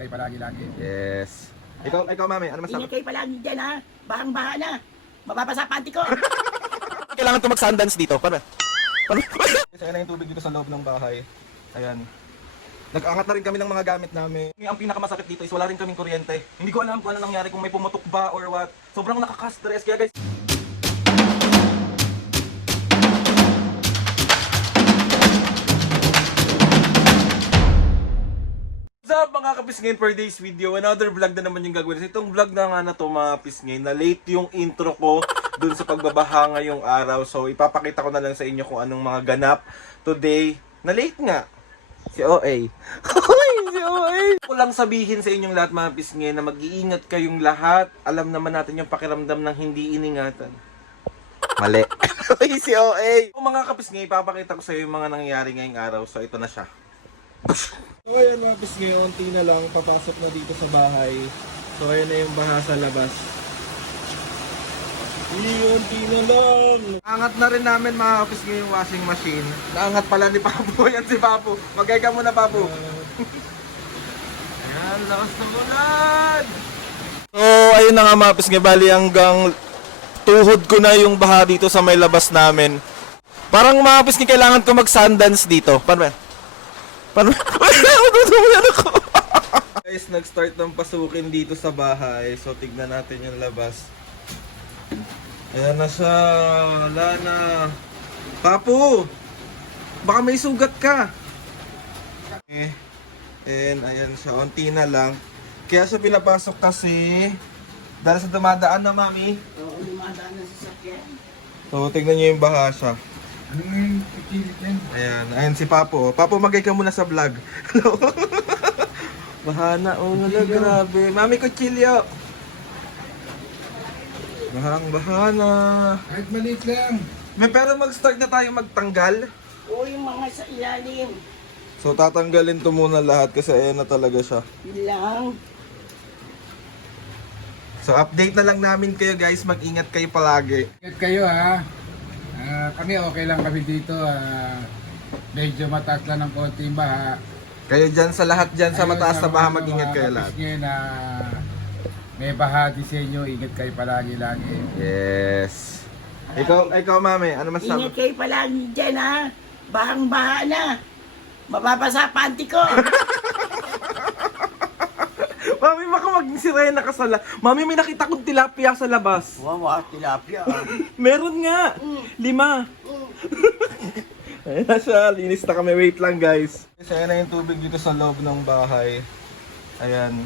kayo palagi-lagi. Yes. Ikaw mami, ano masabi? Ingat kayo palagi dyan ha. Bahang-baha na. Mababasa panty ko. Kailangan ko mag-sundance dito. Paano? Kasi na yung tubig dito sa loob ng bahay. Ayan. Nag-angat na rin kami ng mga gamit namin. Ang pinakamasakit dito is wala rin kaming kuryente. Hindi ko alam kung ano nangyari, kung may pumutok ba or what. Sobrang nakaka-stress. Kaya guys, what's up mga kapisngain, for today's video, another vlog na naman yung gagawin. Itong vlog na nga na to mga kapisngain, na late yung intro ko dun sa pagbabaha ngayong araw. So ipapakita ko na lang sa inyo kung anong mga ganap today. Na late nga. Si OA. Si OA. Ko lang sabihin sa inyong lahat mga kapisngain na mag-iingat kayong lahat. Alam naman natin yung pakiramdam ng hindi iningatan. Mali. Si OA. Kung mga kapisngain, ipapakita ko sa iyo yung mga nangyayari ngayong araw. So ito na siya. So ayun mga pisngi, unti na lang papasok na dito sa bahay. So ayun na yung baha sa labas. Unti na lang. Angat na rin namin mga pisngi yung washing machine. Naangat pala ni Papo. Yan si Papo. Magay ka muna Papo. Ayan, lakas ng ulan. So ayun na nga mga pisngi, bali hanggang tuhod ko na yung baha dito sa may labas namin. Parang mga pisngi kailangan ko mag-sundance dito. Paano ba? Paano? Ako. Guys, nag-start ng pasukin dito sa bahay. So, tignan natin yung labas. Ayan na siya. Wala na. Papo! Baka may sugat ka. And ayan siya. Unti na lang. Kaya siya pinapasok kasi dahil sa dumadaan na, mami. Oo, lumadaan na sa sakyan. So, tignan nyo yung baha siya. Ano yung pipilit yan? Ayan si Papo. Papo, magay ka muna sa vlog. Hello. Bahana, oh, wala, grabe. Mami, kutsilyo. Bahana. Kahit maliit lang. May pero mag-start na tayo magtanggal. Oo, yung mga sa ilalim. So, tatanggalin to muna lahat kasi ayan na talaga siya. Bilang. So, update na lang namin kayo guys. Mag-ingat kayo palagi. Ingat kayo ha. Kami okay lang kami dito. Medyo mataas lang ng konti yung baha. Kayo dyan sa lahat dyan sa Ayun, mataas na mga baha, mag-ingat kayo lahat. kapis ngayon na may baha din sa inyo. Ingat kayo palagi-lagi. Yes. Ikaw mami, ano masabi? Ingat kayo palagi dyan ha. Bahang-baha na. Mababasa panty ko. Mami, baka maging sirena ka sa Mami, may nakita kong tilapia sa labas. Wow, tilapia. Meron nga. 5. Ayan na siya. Linis na kami. Wait lang guys. Kasi ayan na yung tubig dito sa loob ng bahay. Ayan.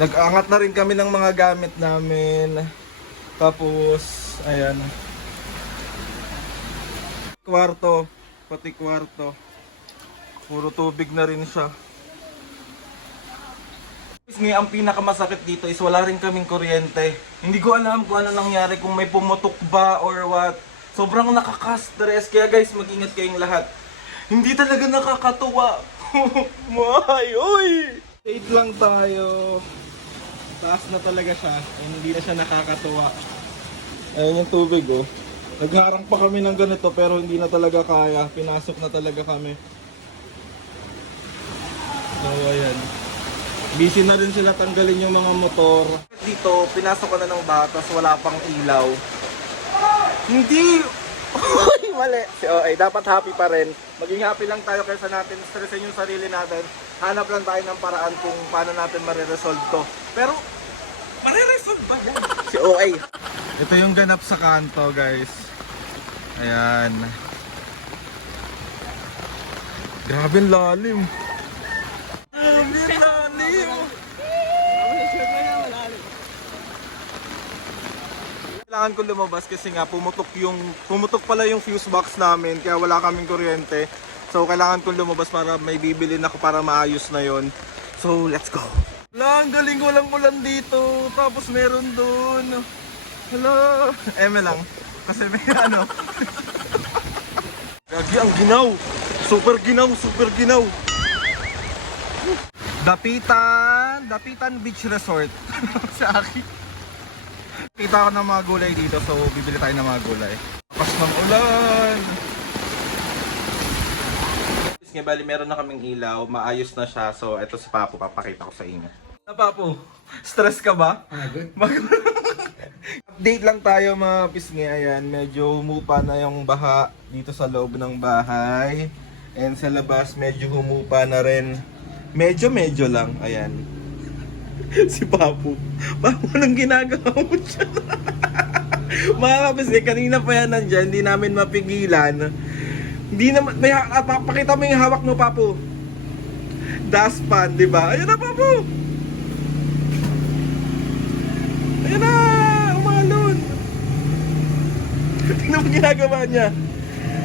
Nag-angat na rin kami ng mga gamit namin. Tapos, ayan. Kwarto. Pati kwarto. Puro tubig na rin siya. Ngayon, ang pinakamasakit dito is wala rin kaming kuryente. Hindi ko alam kung ano nangyari, kung may pumutok ba or what. Sobrang nakaka-stress. Kaya guys, mag-ingat kayong lahat. Hindi talaga nakakatuwa. Mahay, oy! Wait lang tayo. Taas na talaga siya. Hindi na siya nakakatuwa. Ayun yung tubig oh. Nagharang pa kami ng ganito pero hindi na talaga kaya. Pinasok na talaga kami. So ayan. Busy na rin sila tanggalin yung mga motor. Dito, pinasok ko na ng batas, wala pang ilaw. Hindi! Uy, mali! Okay, dapat happy pa rin. Maging happy lang tayo kaysa natin stressin yung sarili natin. Hanap lang tayo ng paraan kung paano natin mariresolve to. Pero, mariresolve ba yan? Si OA. Ito yung ganap sa kanto, guys. Ayan. Grabe ang lalim. Kailangan ko lumabas kasi nga pumutok pala yung fuse box namin kaya wala kaming kuryente. So kailangan ko lumabas para may bibilin ako para maayos na yon. So let's go. Wala, ang galing walang ulan dito. Tapos meron doon. Hello. Eme lang. Kasi may ano. Gagi ang ginaw. Super ginaw, super ginaw. Dapitan Beach Resort. Sa akin. Kita ko ng mga gulay dito, so bibili tayo ng mga gulay. Pas ng ulan. Nga bali, meron na kaming ilaw, maayos na siya. So, eto si Papo, papakita ko sa inyo. Papo, stress ka ba? Good. Update lang tayo mga pisngi. Ayan, medyo humupa na yung baha dito sa loob ng bahay. And sa labas, medyo humupa na rin. Medyo lang. Ayan. Si Papo. Papo, anong ginagawa mo dyan? Mga kapisngi, kanina pa yan nandyan. Hindi namin mapigilan. Hindi naman, pakita mo yung hawak mo, Papo. Dustpan, di ba? Ayun na, Papo. Ayun na, umalon. Tingnan mo ginagawa niya.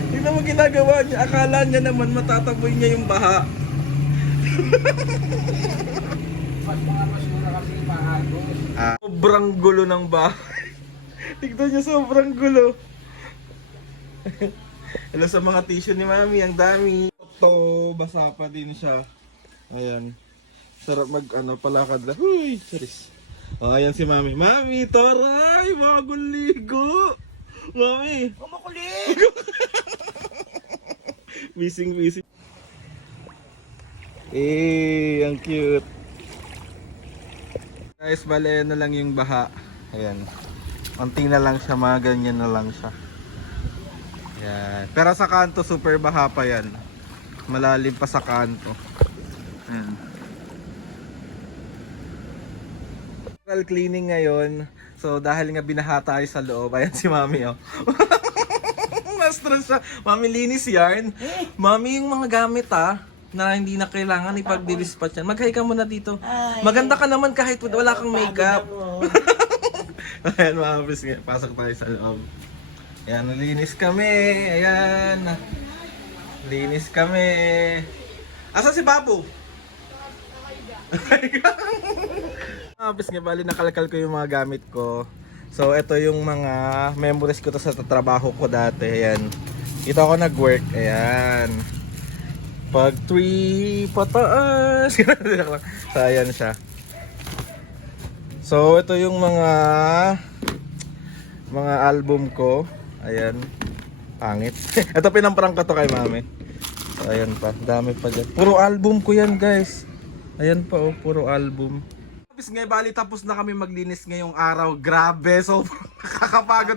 Tingnan mo ginagawa niya. Akala niya naman matataboy niya yung baha. Mas mga basura kasi maagos. Sobrang gulo ng bahay. Tignan niyo, sobrang gulo. Hello sa mga tissue ni Mami, ang dami. Ito, basa pa din siya. Ayan. Sarap palakad lang. Huy, charis. Oh, ayan si Mami. Mami, taray! Bagong ligo! Mami! Kumukulit! Busy. Ang cute. Guys, bale na lang yung baha. Ayan. Konti na lang siya, mga ganyan na lang siya. Ayan. Pero sa kanto, super baha pa yan. Malalim pa sa kanto. Ayan. Cleaning ngayon. So dahil nga binaha tayo sa loob, ayan si Mami oh. Na-stress siya. Mami, linis yarn. Mami, yung mga gamit na hindi na kailangan ipag-dispatch yan. Mag-hi ka muna dito. Ay. Maganda ka naman kahit wala kang makeup. Pagod Ayan mga kapis, pasok tayo sa loob. Ayan, nalinis kami. Ayan. Linis kami. Asa si Papo? Mga kapis, bali nakalkal ko yung mga gamit ko. So, ito yung mga memories ko to sa trabaho ko dati. Ayan. Dito ako nag-work. Ayan. Pag 3 pataas. So, ayan siya. So, ito yung mga album ko. Ayan. Pangit. Ito pinamprang ko to kay Mami. So, ayan pa. Dami pa dyan. Puro album ko yan, guys. Ayan pa, oh. Puro album. Ngayon, bali tapos na kami maglinis ngayong araw. Grabe, sobrang nakakapagod.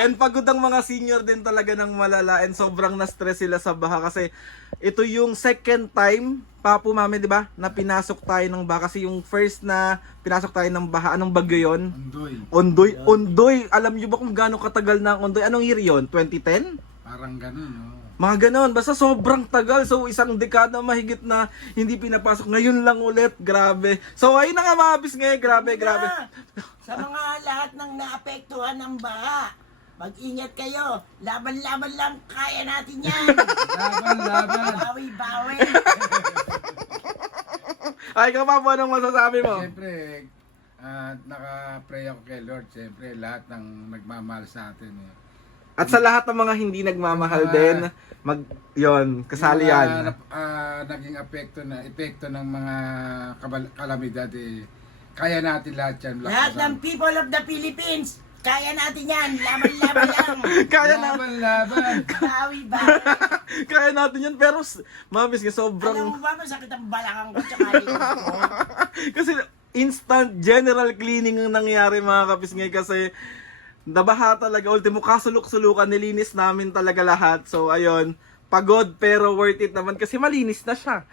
And pagod ang mga senior din talaga ng malala. And sobrang na-stress sila sa baha. Kasi ito yung second time, Papo, Mami, di ba? Na pinasok tayo ng baha. Kasi yung first na pinasok tayo ng baha, anong bagyo yun? Ondoy. Alam nyo ba kung gaano katagal na ang Ondoy? Anong year yun? 2010? Parang ganun, no? Mga ganon, basta sobrang tagal. So isang dekada mahigit na hindi pinapasok. Ngayon lang ulit, grabe. So ayun na nga mga bis ngayon, grabe. Sa mga lahat ng naapektuhan ng baha, mag-ingat kayo. Laban-laban lang, kaya natin yan. Laban. Bawi-bawi. Ay, Papo, anong masasabi mo? Siyempre, naka-pray ako kay Lord. Siyempre, lahat ng nagmamahal sa atin. At sa lahat ng mga hindi nagmamahal din, kasali yan. Naging epekto ng mga kalamidad, kaya natin lahat yan. Lahat ng people of the Philippines, kaya natin yan. Laban-laban lang. Laban. Bawi-bawi. Kaya natin yan, pero mabis ka Alam sobrang... mo ba, masakit ang balakang ko tsaka likod ko. Kasi instant general cleaning ang nangyari mga kapisngay kasi nabaha talaga. Ultimo kasulok-sulukan, nilinis namin talaga lahat. So ayun, pagod pero worth it naman kasi malinis na siya.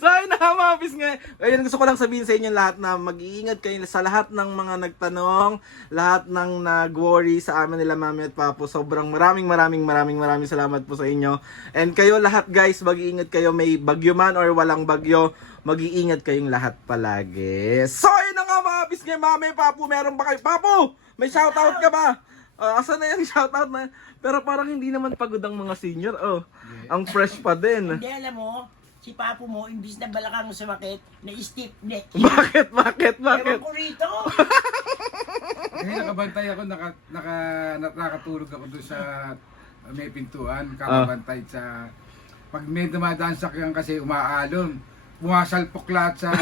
So ayun na mga kapisngay. Ayun, gusto ko lang sabihin sa inyo lahat na mag-iingat kayo sa lahat ng mga nagtanong, lahat ng nag-worry sa amin nila Mami at Papo. Sobrang maraming salamat po sa inyo. And kayo lahat guys, mag-iingat kayo, may bagyo man or walang bagyo, mag-iingat kayong lahat palagi. So ayun na nga mga kapisngay, Mami, Papo, meron ba kayo? Papo, may shoutout ka ba? Asan na yung shoutout na? Pero parang hindi naman pagod ang mga senior. Ang fresh pa din. Hindi, alam mo, si Papo mo, imbis na balakang sumakit, na-stiff neck. Bakit? Ewan ko rito. Kasi nakabantay ako, nakatulog ako doon sa may pintuan, kakabantay sa... Pag may dumadaan sakyan kasi umaalon, pumasalpok lahat sa...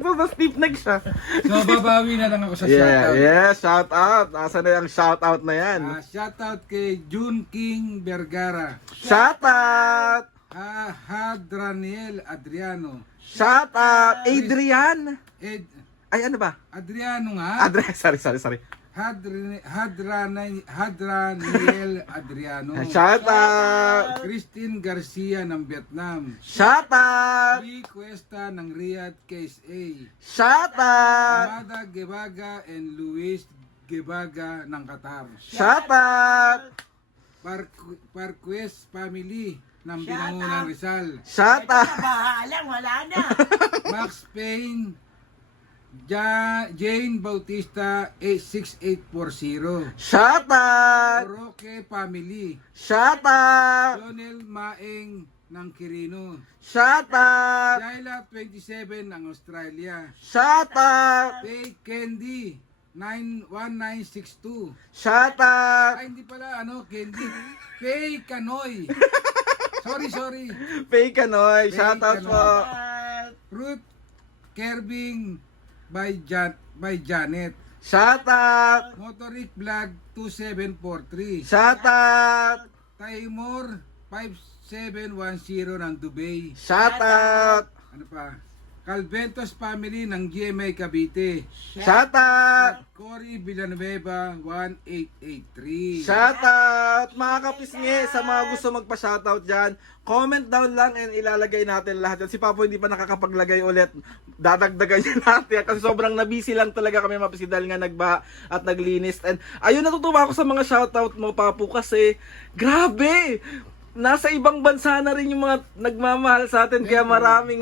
So, stiff neck siya. So, babawi na lang ako sa Yeah, shoutout. yeah, shout out. Nasaan na yung shout out na yan? Shoutout kay June King Vergara. Shout out! Hadraniel Adriano. Shout out! Adrian! Ed, Ay, ano ba? Adriano nga. Sorry. Hadraniel Adriano. Shout out! Christine Garcia ng Vietnam. Shout out! Lee Cuesta ng Riyadh KSA. Shout out! Amada Gebaga and Luis Gebaga ng Qatar. Shout out! Parquez family ng Shout Binangunan out. Rizal. Shout Ito out! na, bahalang, wala na. Max Payne, Jane Bautista 86840. Shout out! Roque family. Shout out! Lionel Maeng ng Quirino. Shout out! Jaila 27 ng Australia. Shout out! Faye Candy 1962. Shout out! Ay, hindi pala, Candy. Faye Canoy. Sorry. Fake Kanoy, shout out Fake po. Ruth Kerbing by Janet. Shout out! Motoric Vlog 2743. Shout out! Taimor 5710 ng Dubai. Shout out! Ano pa? Calventos family ng GMA Cavite. Shout out! Cory Villanueva 1883. Shout out! Mga kapisngi, sa mga gusto magpa-shoutout dyan, comment down lang and ilalagay natin lahat yan. Si Papo hindi pa nakakapaglagay ulit. Dadagdagan niya natin kasi sobrang nabisi lang talaga kami mga kapisngi dahil nga nagba at naglinis. And ayun, natutuwa ako sa mga shoutout mo, Papo, kasi grabe! Nasa ibang bansa na rin yung mga nagmamahal sa atin. Kaya maraming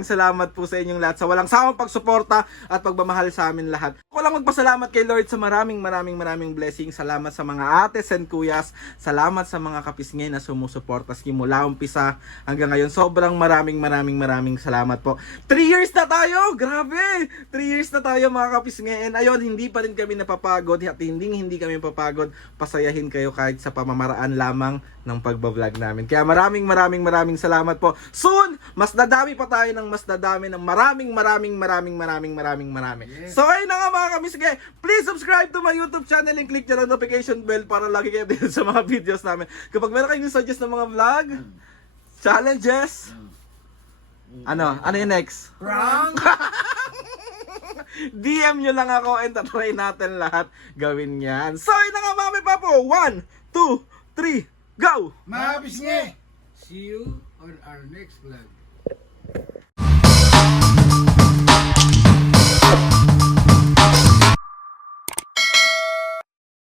salamat po sa inyong lahat sa walang sawang pagsuporta at pagmamahal sa amin lahat. Ako lang magpasalamat kay Lord sa maraming blessings. Salamat sa mga ates and kuyas. Salamat sa mga kapisngay na sumusuporta mula umpisa hanggang ngayon. Sobrang maraming salamat po. 3 years na tayo! Grabe! 3 years na tayo mga kapisngay. And ayun, hindi pa rin kami napapagod at hindi kami papagod. Pasayahin kayo kahit sa pamamaraan lamang ng pagbablog namin. Kaya maraming salamat po. Soon, mas dadami pa tayo ng maraming. Yes. So ayun na nga mga kamisige, please subscribe to my YouTube channel and click nyo ang notification bell para lagi kayo updated sa mga videos namin. Kapag meron kayong suggest ng mga vlog, challenges, ano yung next? Wrong. DM nyo lang ako and try natin lahat gawin yan. So ayun na nga mga papo, 1, 2, 3, go! Mga pisngi! See you on our next vlog.